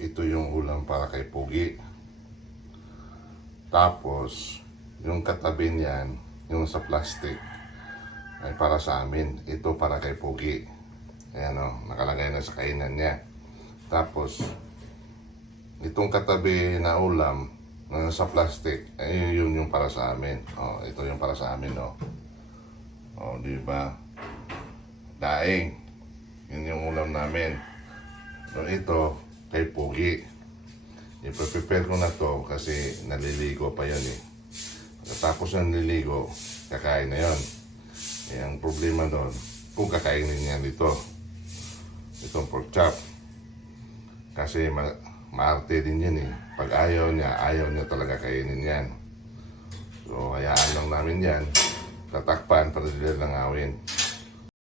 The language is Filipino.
ito yung ulam para kay Pugi. Tapos, yung katabi niyan, yung sa plastic, ay para sa amin. Ito para kay Pugi. Ayan o, nakalagay na sa kainan niya. Tapos, itong katabi na ulam, na sa plastic, ay yun yung para sa amin. O, ito yung para sa amin o. O, di ba? Daing. Yun yung ulam namin. So, ito, kay Pugi. Ipaprepare ko na to kasi naliligo pa yan eh. Tapos ng naliligo, kakain na yun. Eh, ang problema doon, kung kakainin niya dito, itong pork chop. Kasi maarte din yan eh. Pag ayaw niya talaga kainin yan. So, hayaan lang namin yan. Tatakpan para sila langawin.